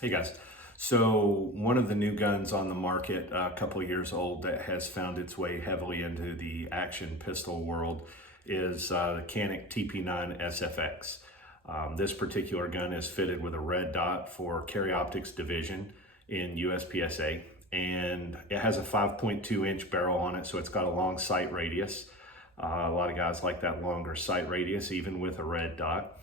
Hey guys, so one of the new guns on the market, a couple of years old, that has found its way heavily into the action pistol world is the Canik TP9SFx. This particular gun is fitted with a red dot for carry optics division in USPSA, and it has a 5.2-inch barrel on it, so it's got a long sight radius. A lot of guys like that longer sight radius, even with a red dot.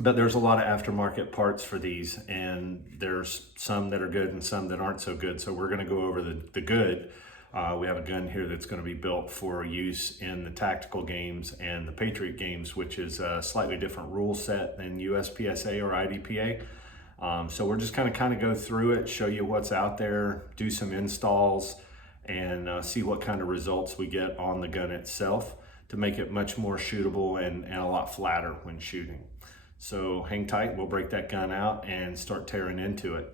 But there's a lot of aftermarket parts for these, and there's some that are good and some that aren't so good. So we're going to go over the good. We have a gun here that's going to be built for use in the tactical games and the Patriot games, which is a slightly different rule set than USPSA or IDPA. So we're just kind of go through it, show you what's out there, do some installs, and see what kind of results we get on the gun itself to make it much more shootable and a lot flatter when shooting. So hang tight, we'll break that gun out and start tearing into it.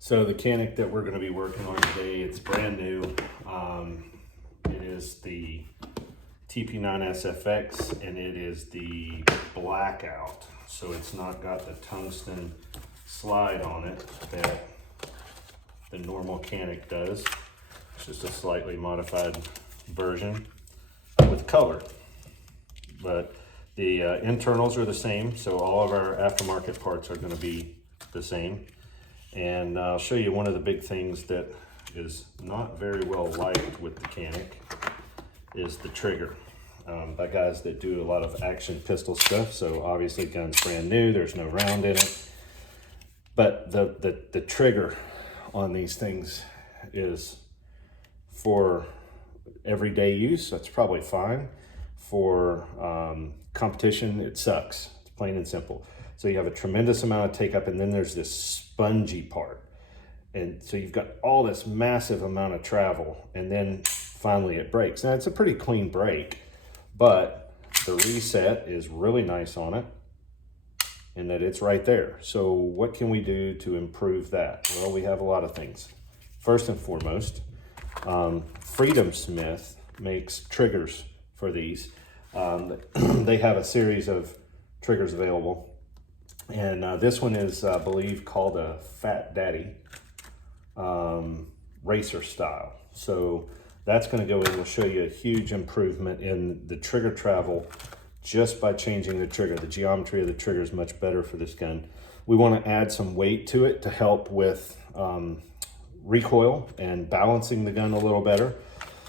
So the Canik that we're going to be working on today, it's brand new. It is the TP9SFx, and it is the blackout. So it's not got the tungsten slide on it that the normal Canik does. It's just a slightly modified version with color. But the internals are the same, so all of our aftermarket parts are going to be the same. And I'll show you one of the big things that is not very well liked with the Canik is the trigger. By guys that do a lot of action pistol stuff, so obviously gun's brand new, there's no round in it. But the trigger on these things is for everyday use, that's probably fine. For competition, it sucks. It's plain and simple. So you have a tremendous amount of take up, and then there's this spongy part. And so you've got all this massive amount of travel, and then finally it breaks. Now it's a pretty clean break, but the reset is really nice on it, and that it's right there. So what can we do to improve that? Well, we have a lot of things. First and foremost, Freedom Smith makes triggers for these. They have a series of triggers available, and this one is, I believe, called a Fat Daddy racer style. So that's going to go in. We'll show you a huge improvement in the trigger travel just by changing the trigger. The geometry of the trigger is much better for this gun. We want to add some weight to it to help with recoil and balancing the gun a little better.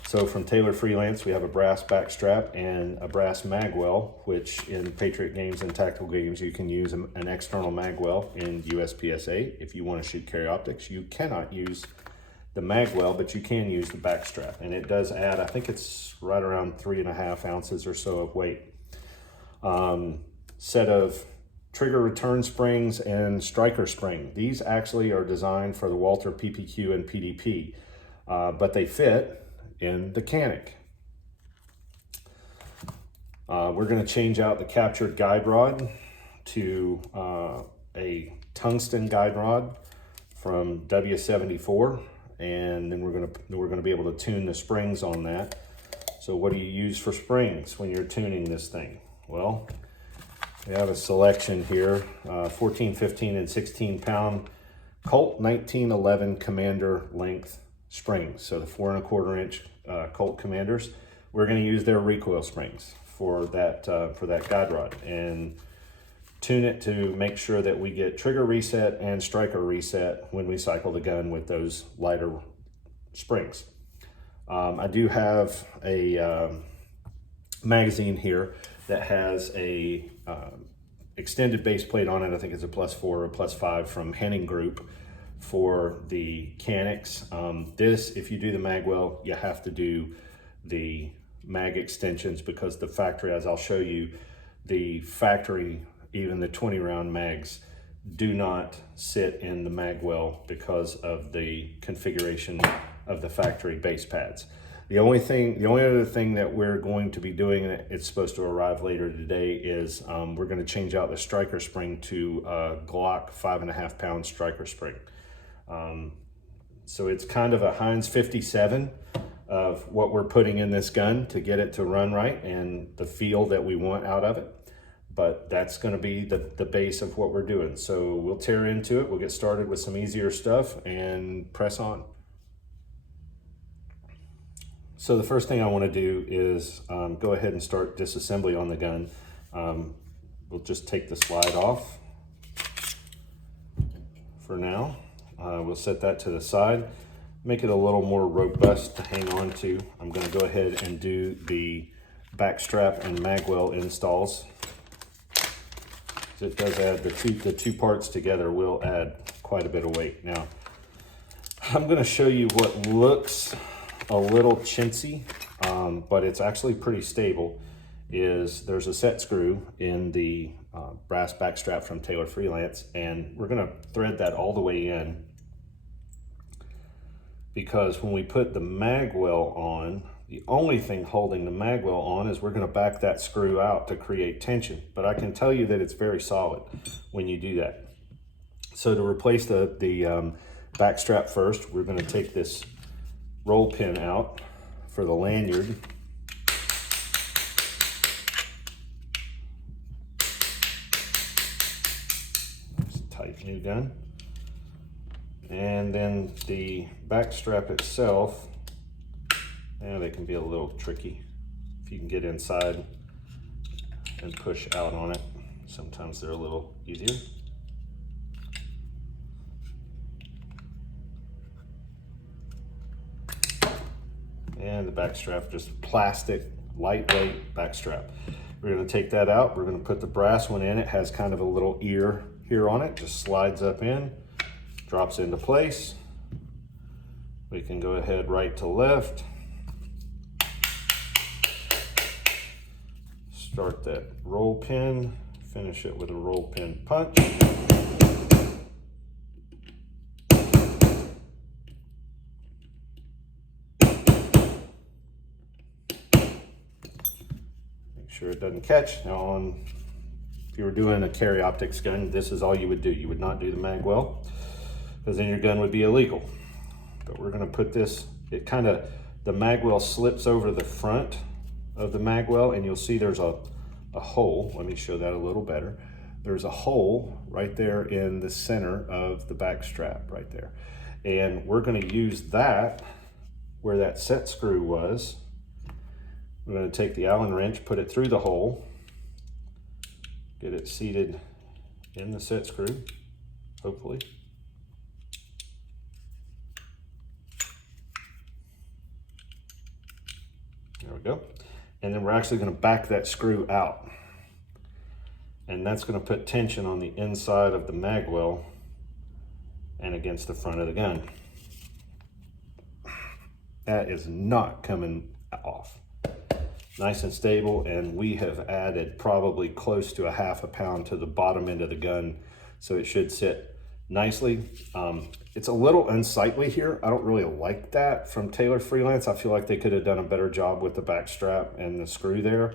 So from Taylor Freelance, we have a brass back strap and a brass magwell, which in Patriot games and tactical games, you can use an external magwell in USPSA. If you want to shoot carry optics, you cannot use the magwell, but you can use the back strap. And it does add, I think it's right around 3.5 ounces or so of weight. Set of trigger return springs and striker spring. These actually are designed for the Walther PPQ and PDP, but they fit in the Canik. We're going to change out the captured guide rod to a tungsten guide rod from W74, and then we're going to be able to tune the springs on that. So what do you use for springs when you're tuning this thing? Well, we have a selection here, 14, 15, and 16 pound Colt 1911 Commander length springs. So the 4¼ inch Colt Commanders, we're going to use their recoil springs for that guide rod and tune it to make sure that we get trigger reset and striker reset when we cycle the gun with those lighter springs. I do have a magazine here that has a extended base plate on it. I think it's a +4 or +5 from Henning Group for the Caniks. This, if you do the magwell, you have to do the mag extensions because the factory, as I'll show you, the factory, even the 20-round mags, do not sit in the magwell because of the configuration of the factory base pads. The only other thing that we're going to be doing, and it's supposed to arrive later today, is we're going to change out the striker spring to a Glock 5.5 pound striker spring. So it's kind of a Heinz 57 of what we're putting in this gun to get it to run right and the feel that we want out of it. but that's going to be the base of what we're doing. So we'll tear into it. We'll get started with some easier stuff and press on. So the first thing I want to do is go ahead and start disassembly on the gun. We'll just take the slide off for now. We'll set that to the side, make it a little more robust to hang on to. I'm going to go ahead and do the back strap and magwell installs. It does add the two parts together will add quite a bit of weight. Now I'm going to show you what looks a little chintzy, but it's actually pretty stable. There's a set screw in the brass back strap from Taylor Freelance, and we're going to thread that all the way in, because when we put the magwell on, the only thing holding the magwell on is we're going to back that screw out to create tension. But I can tell you that it's very solid when you do that. So to replace the back strap first, we're going to take this roll pin out for the lanyard. Tight new gun. And then the back strap itself, they can be a little tricky. If you can get inside and push out on it, sometimes they're a little easier. And the back strap, just plastic, lightweight back strap. We're going to take that out. We're going to put the brass one in. It has kind of a little ear here on it, just slides up in, drops into place. We can go ahead right to left. Start that roll pin, finish it with a roll pin punch. Sure it doesn't catch. Now if you were doing a carry optics gun, this is all you would do. You would not do the magwell, because then your gun would be illegal. But we're going to put this, the magwell slips over the front of the magwell, and you'll see there's a hole. Let me show that a little better. There's a hole right there in the center of the back strap right there. And we're going to use that where that set screw was. We're going to take the Allen wrench, put it through the hole, get it seated in the set screw, hopefully. There we go. And then we're actually going to back that screw out. And that's going to put tension on the inside of the magwell and against the front of the gun. That is not coming off. Nice and stable, and we have added probably close to a ½ pound to the bottom end of the gun, so it should sit nicely. It's a little unsightly here. I don't really like that from Taylor Freelance. I feel like they could have done a better job with the back strap and the screw there.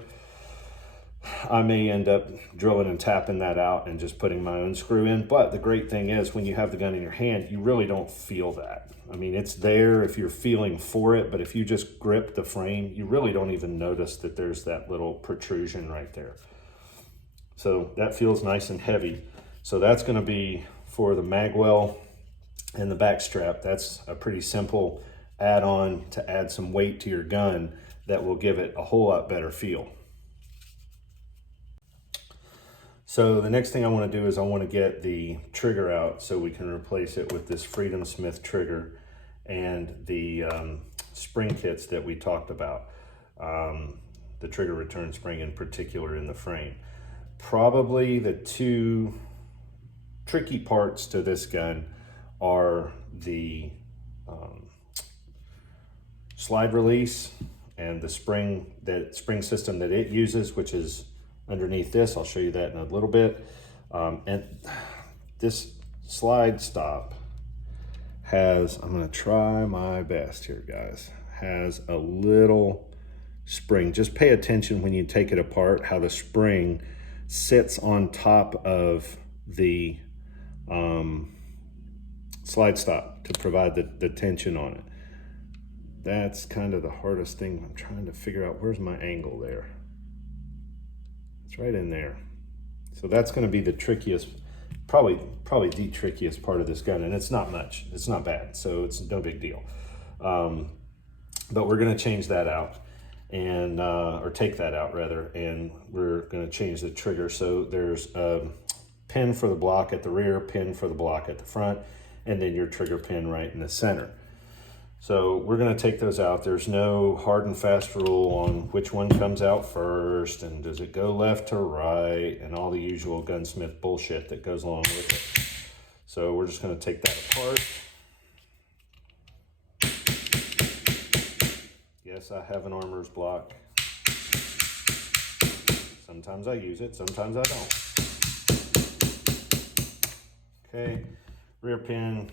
I may end up drilling and tapping that out and just putting my own screw in, but the great thing is when you have the gun in your hand, you really don't feel that. I mean, it's there if you're feeling for it, but if you just grip the frame, you really don't even notice that there's that little protrusion right there. So that feels nice and heavy. So that's going to be for the magwell and the back strap. That's a pretty simple add-on to add some weight to your gun that will give it a whole lot better feel. So the next thing I want to do is I want to get the trigger out so we can replace it with this Freedom Smith trigger and the spring kits that we talked about. The trigger return spring in particular in the frame. Probably the two tricky parts to this gun are the slide release and the spring system that it uses, which is underneath this. I'll show you that in a little bit. And this slide stop has, I'm going to try my best here, guys, has a little spring. Just pay attention when you take it apart, how the spring sits on top of the slide stop to provide the tension on it. That's kind of the hardest thing. I'm trying to figure out where's my angle there. It's right in there. So that's going to be the trickiest, probably the trickiest part of this gun, and it's not much. It's not bad, so it's no big deal. But we're going to change that out, and or take that out rather, and we're going to change the trigger. So there's a pin for the block at the rear, pin for the block at the front, and then your trigger pin right in the center. So we're going to take those out. There's no hard and fast rule on which one comes out first, and does it go left to right, and all the usual gunsmith bullshit that goes along with it. So we're just going to take that apart. Yes, I have an armorer's block. Sometimes I use it, sometimes I don't. Okay, rear pin.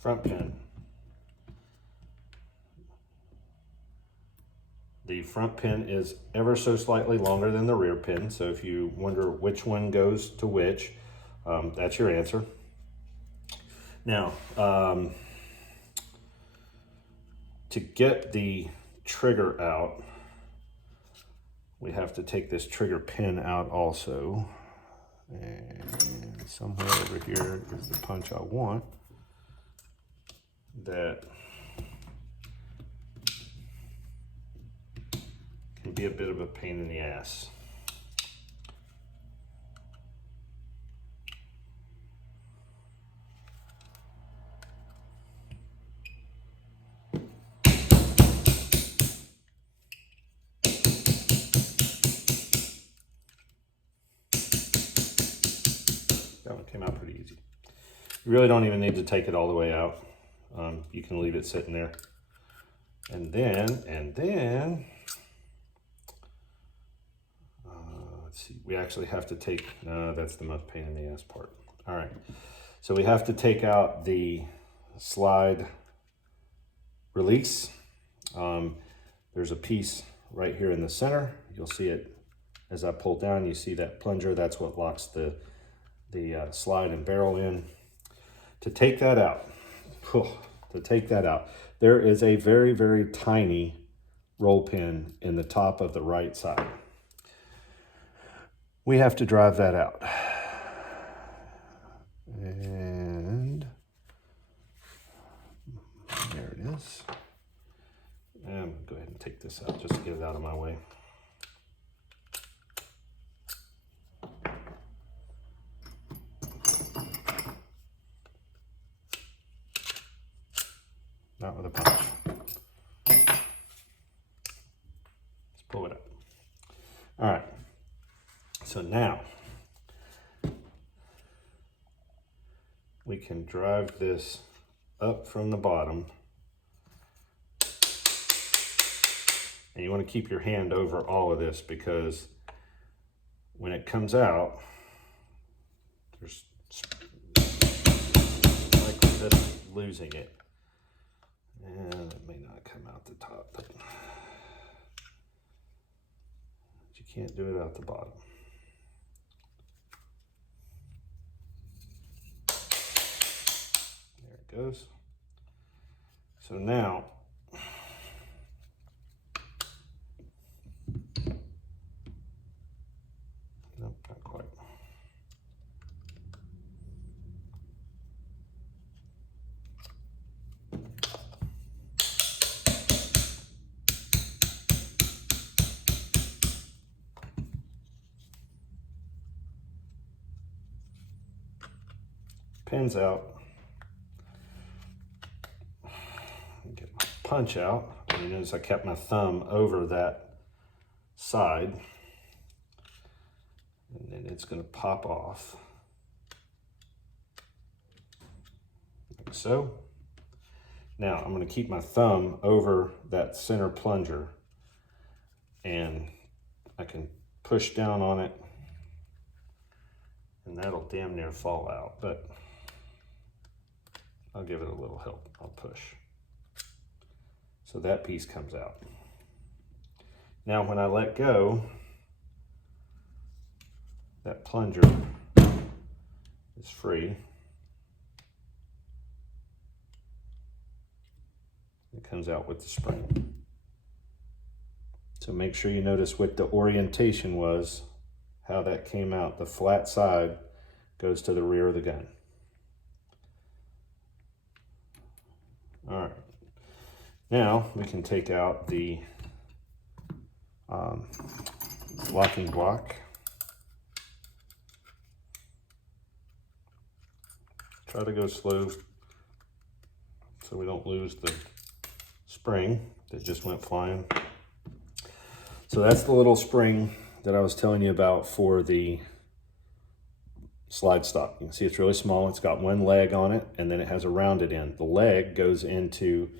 Front pin. The front pin is ever so slightly longer than the rear pin, so if you wonder which one goes to which, that's your answer. Now, to get the trigger out, we have to take this trigger pin out also. And somewhere over here is the punch I want. That can be a bit of a pain in the ass. That one came out pretty easy. You really don't even need to take it all the way out. You can leave it sitting there. And then, let's see, we actually have to take, that's the most pain in the ass part. All right, so we have to take out the slide release. There's a piece right here in the center. You'll see it as I pull down, you see that plunger, that's what locks the slide and barrel in. To take that out, there is a very, very tiny roll pin in the top of the right side. We have to drive that out. And there it is. And I'm gonna go ahead and take this out just to get it out of my way. Not with a punch. Let's pull it up. All right. So now we can drive this up from the bottom. And you want to keep your hand over all of this because when it comes out, there's likelihood of losing it. And it may not come out the top, but you can't do it out the bottom. There it goes. So now, nope, not quite. Pins out. Get my punch out. You notice I kept my thumb over that side. And then it's going to pop off. Like so. Now I'm going to keep my thumb over that center plunger. And I can push down on it. And that'll damn near fall out. But I'll give it a little help. I'll push. So that piece comes out. Now when I let go, that plunger is free. It comes out with the spring. So make sure you notice what the orientation was, how that came out. The flat side goes to the rear of the gun. All right. Now we can take out the locking block. Try to go slow so we don't lose the spring that just went flying. So that's the little spring that I was telling you about for the slide stop. You can see it's really small. It's got one leg on it, and then it has a rounded end. The leg goes into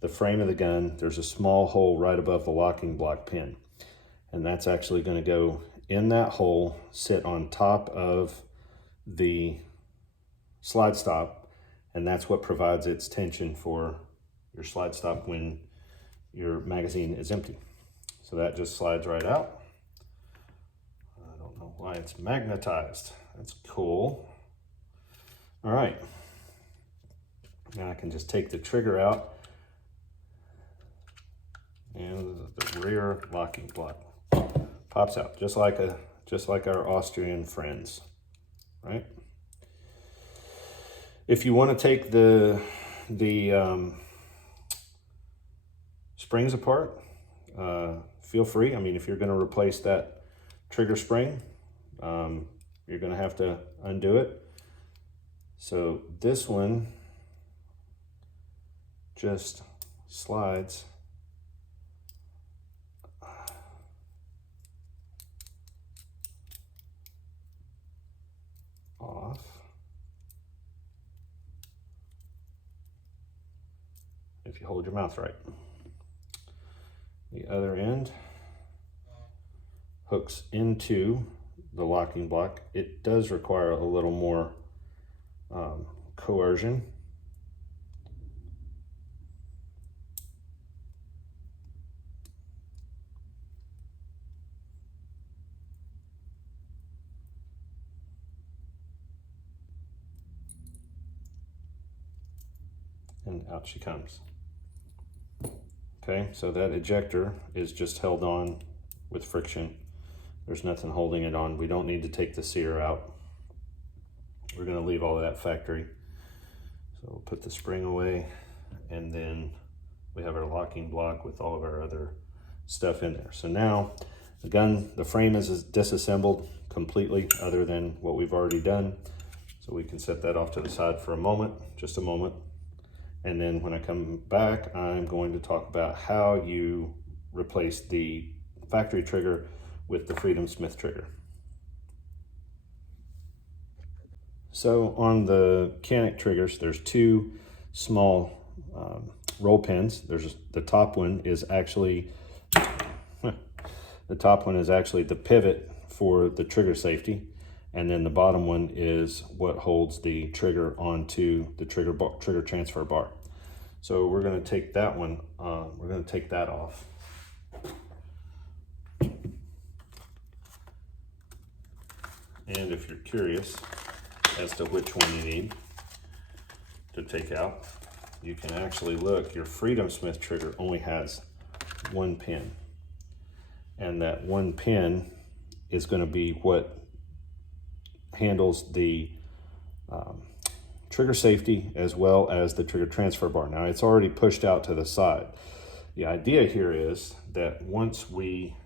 the frame of the gun. There's a small hole right above the locking block pin, and that's actually going to go in that hole, sit on top of the slide stop, and that's what provides its tension for your slide stop when your magazine is empty. So that just slides right out. I don't know why it's magnetized. That's cool. All right. Now I can just take the trigger out, and the rear locking block pops out just like our Austrian friends, right? If you want to take the springs apart, feel free. I mean, if you're going to replace that trigger spring, you're going to have to undo it. So this one just slides off. If you hold your mouth right. The other end hooks into the locking block. It does require a little more coercion. And out she comes. Okay, so that ejector is just held on with friction. There's nothing holding it on. We don't need to take the sear out. We're going to leave all of that factory. So we'll put the spring away, and then we have our locking block with all of our other stuff in there. So now the frame is disassembled completely other than what we've already done. So we can set that off to the side for a moment, just a moment. And then when I come back, I'm going to talk about how you replace the factory trigger with the Freedom Smith trigger. So on the Canik triggers, there's two small roll pins. The top one is actually the pivot for the trigger safety, and then the bottom one is what holds the trigger onto the trigger transfer bar. So we're going to take that one. We're going to take that off. And if you're curious as to which one you need to take out, you can actually look. Your Freedom Smith trigger only has one pin, and that one pin is going to be what handles the trigger safety as well as the trigger transfer bar. Now it's already pushed out to the side. The idea here is that once we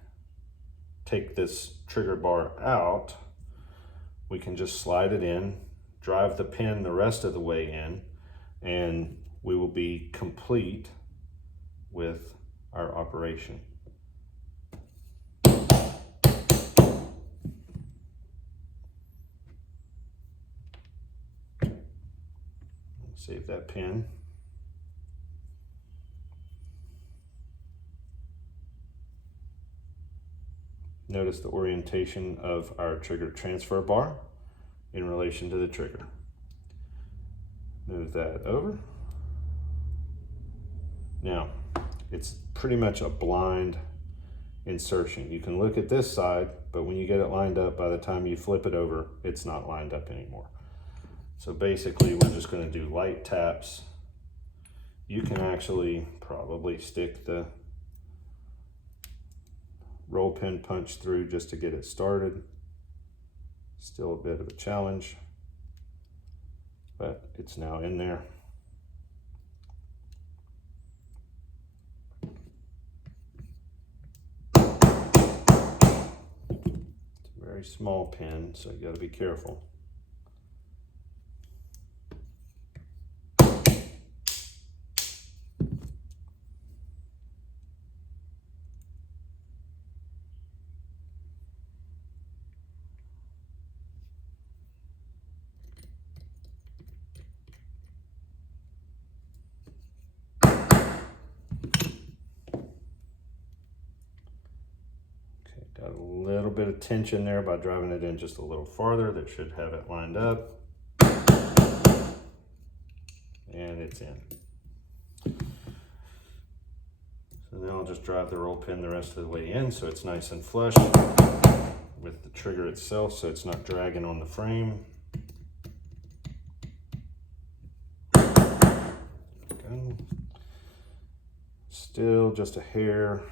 take this trigger bar out, we can just slide it in, drive the pin the rest of the way in, and we will be complete with our operation. Save that pin. Notice the orientation of our trigger transfer bar in relation to the trigger. Move that over. Now, it's pretty much a blind insertion. You can look at this side, but when you get it lined up, by the time you flip it over, it's not lined up anymore. So basically, we're just going to do light taps. You can actually probably stick the roll pin punch through just to get it started. Still a bit of a challenge, but it's now in there. It's a very small pin, so you got to be careful. Got a little bit of tension there by driving it in just a little farther. That should have it lined up. And it's in. So now I'll just drive the roll pin the rest of the way in so it's nice and flush with the trigger itself, so it's not dragging on the frame. Okay. Still just a hair.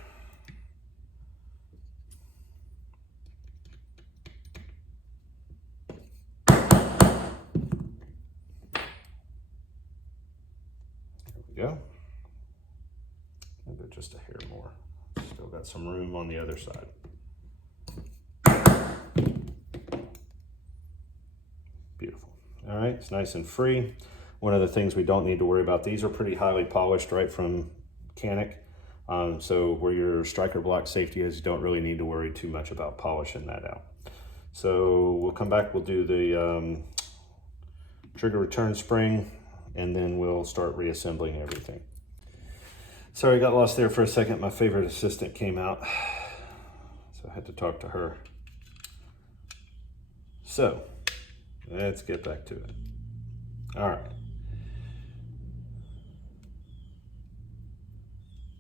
Go. Maybe just a hair more. Still got some room on the other side. Beautiful. All right, it's nice and free. One of the things we don't need to worry about, these are pretty highly polished right from Canik. So where your striker block safety is, you don't really need to worry too much about polishing that out. So we'll come back, we'll do the trigger return spring, and then we'll start reassembling everything. Sorry, I got lost there for a second. My favorite assistant came out, so I had to talk to her. So let's get back to it. All right.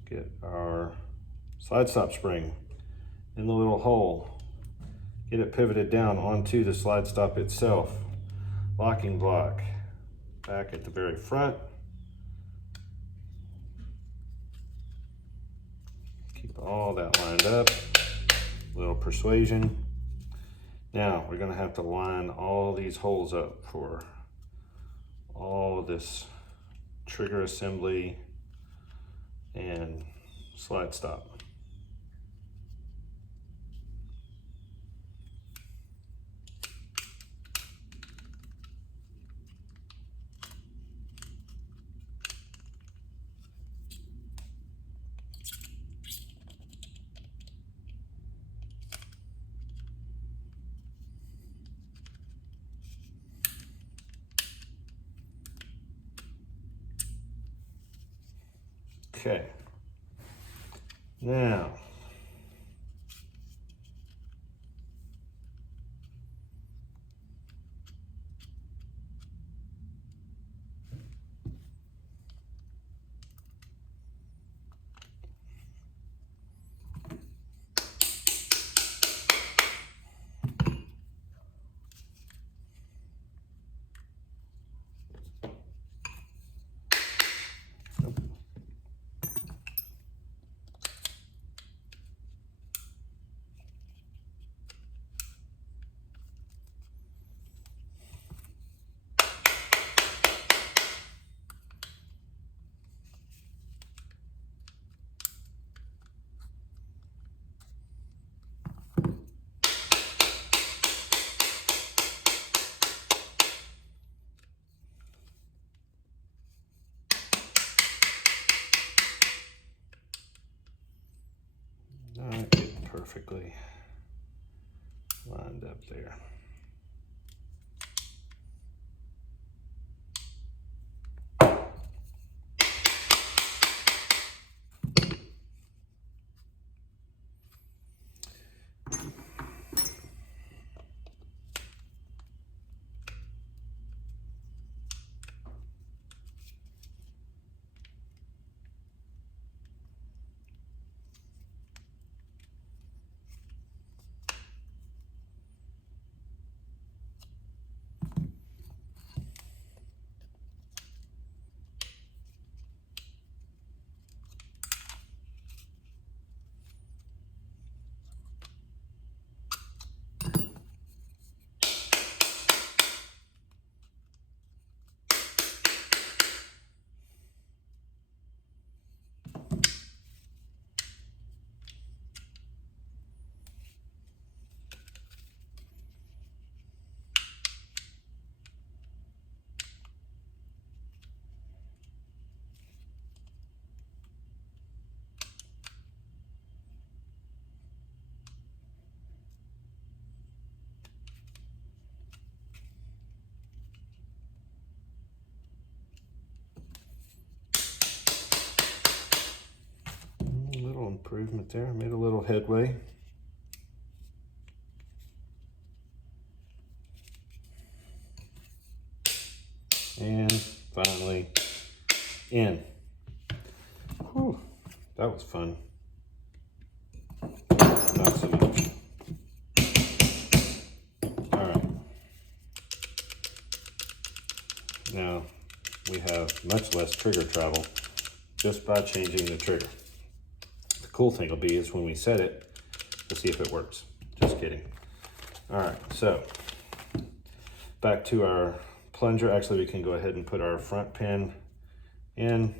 Get our slide stop spring in the little hole. Get it pivoted down onto the slide stop itself. Locking block back at the very front. Keep all that lined up. A little persuasion. Now we're going to have to line all these holes up for all of this trigger assembly and slide stop. Okay, now not getting perfectly lined up there. improvement there. Made a little headway. And finally in. Whew, that was fun. Not so much. All right. Now we have much less trigger travel just by changing the trigger. The cool thing will be is when we set it, to see if it works. Just kidding. All right, so back to our plunger. Actually, we can go ahead and put our front pin in.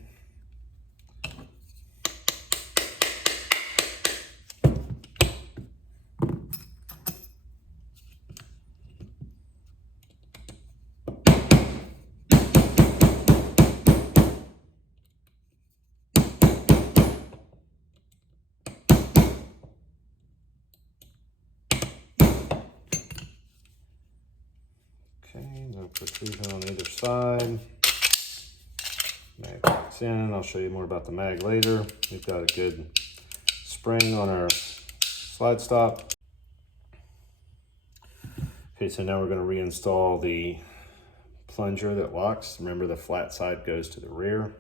Okay, no protrusion on either side. Mag locks in. I'll show you more about the mag later. We've got a good spring on our slide stop. Okay, so now we're going to reinstall the plunger that locks. Remember, the flat side goes to the rear.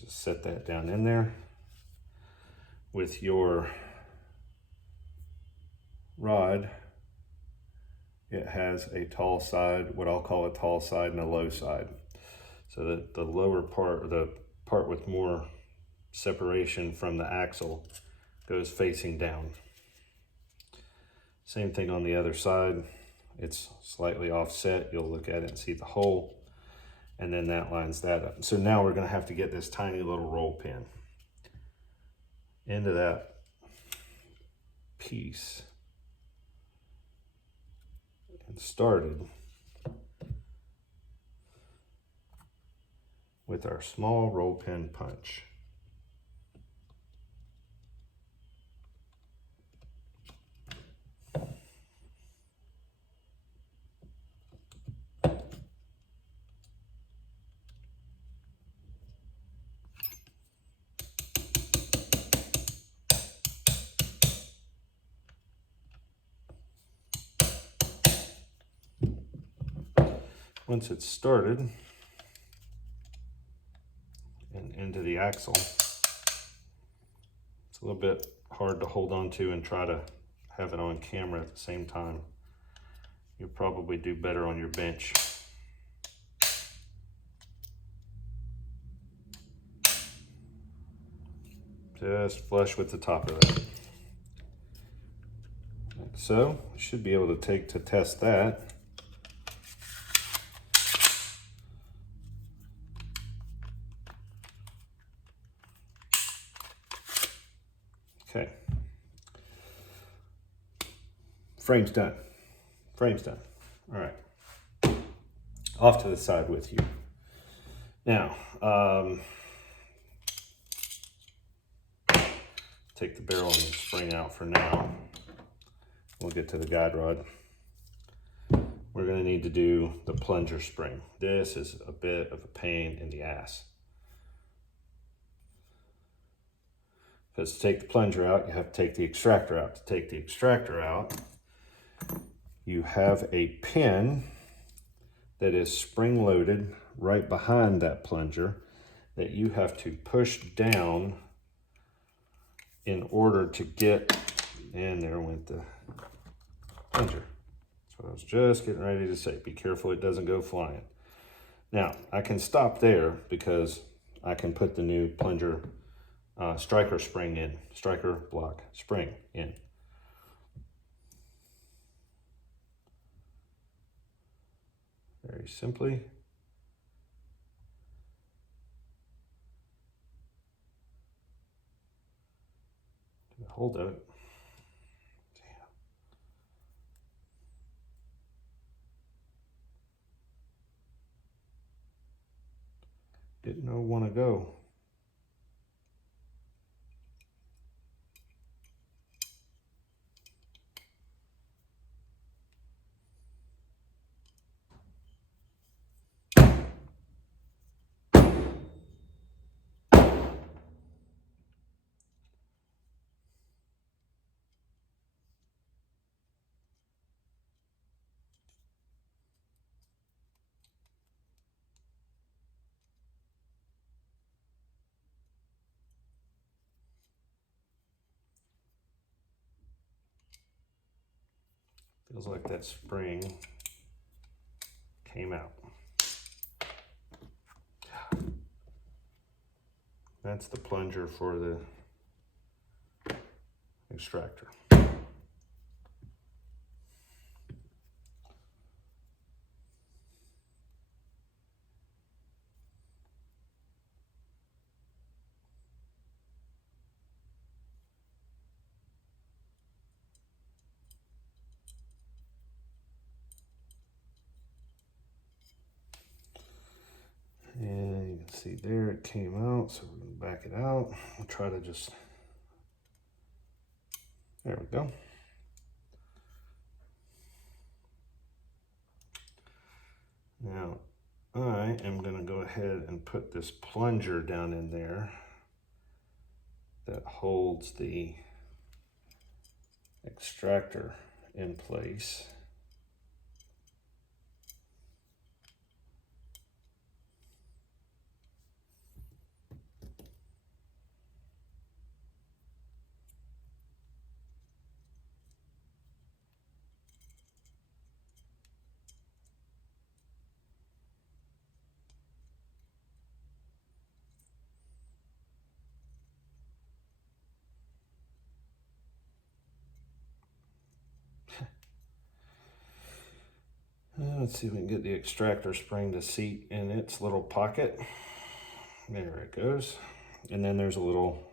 Just set that down in there. With your rod, it has a tall side, what I'll call a tall side, and a low side. So that the lower part, or the part with more separation from the axle, goes facing down. Same thing on the other side. It's slightly offset. You'll look at it and see the hole, and then that lines that up. So now we're going to have to get this tiny little roll pin into that piece and started with our small roll pin punch. Once it's started and into the axle, it's a little bit hard to hold on to and try to have it on camera at the same time. You'll probably do better on your bench. Just flush with the top of that. Like so, I should be able to test that. Okay. Frame's done. Frame's done. All right. Off to the side with you. Now, take the barrel and the spring out for now. We'll get to the guide rod. We're going to need to do the plunger spring. This is a bit of a pain in the ass. Because to take the plunger out, you have to take the extractor out. To take the extractor out, you have a pin that is spring loaded right behind that plunger that you have to push down in order to get, and there went the plunger. That's what I was just getting ready to say. Be careful it doesn't go flying. Now, I can stop there because I can put the new plunger striker spring in, striker block spring in. Very simply. Get a hold of it. Damn. Didn't know want to go. Feels like that spring came out. That's the plunger for the extractor. And you can see there it came out, so we're going to back it out. We'll try to just, there we go. Now, I am going to go ahead and put this plunger down in there that holds the extractor in place. Let's see if we can get the extractor spring to seat in its little pocket. There it goes. And then there's a little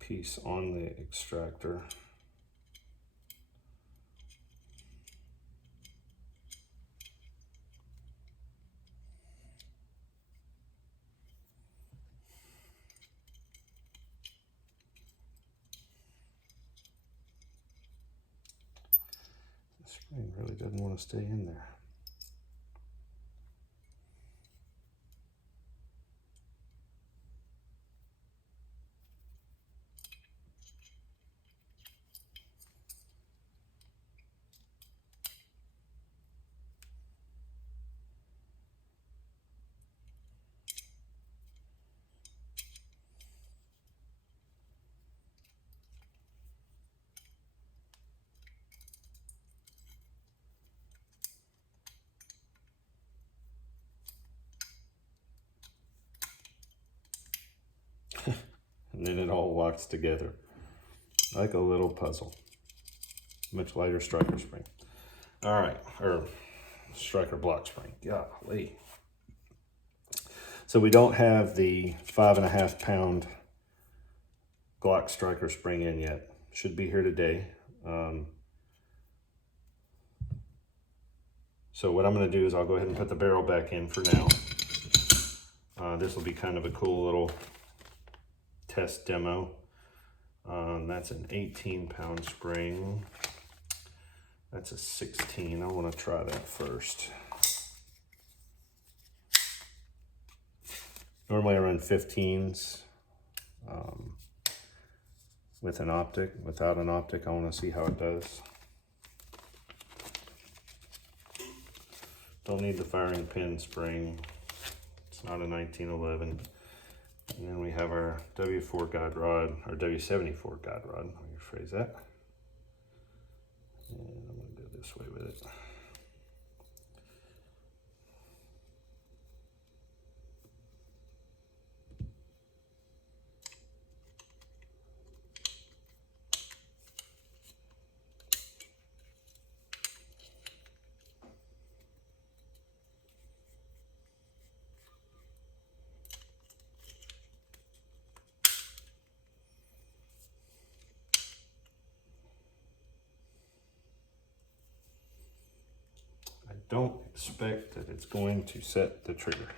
piece on the extractor. The spring really doesn't want to stay in there. And then it all locks together like a little puzzle. Much lighter striker spring. All right, or striker block spring. Golly. So we don't have the 5.5 pound Glock striker spring in yet. Should be here today. So what I'm going to do is I'll go ahead and put the barrel back in for now. This will be kind of a cool little test demo. That's an 18-pound spring. That's a 16. I want to try that first. Normally I run 15s with an optic. Without an optic, I want to see how it does. Don't need the firing pin spring. It's not a 1911. And then we have our W4 guide rod, or W74 guide rod, let me rephrase that. And I'm going to go this way with it. Don't expect that it's going to set the trigger.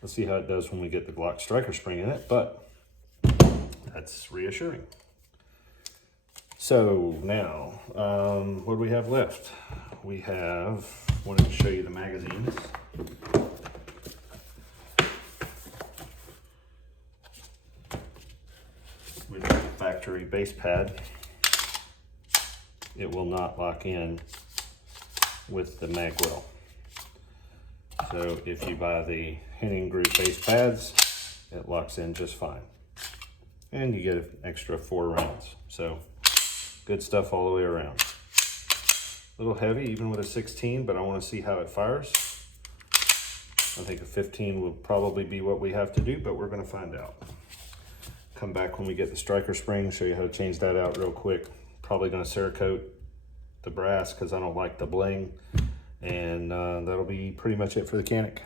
Let's see how it does when we get the Glock striker spring in it, but that's reassuring. So now, what do we have left? We have, wanted to show you the magazines. With the factory base pad, it will not lock in with the mag well. So if you buy the Henning Group base pads, it locks in just fine. And you get an extra 4 rounds. So good stuff all the way around. A little heavy even with a 16, but I want to see how it fires. I think a 15 will probably be what we have to do, but we're going to find out. Come back when we get the striker spring, show you how to change that out real quick. Probably going to Cerakote the brass because I don't like the bling. And that'll be pretty much it for the Canik.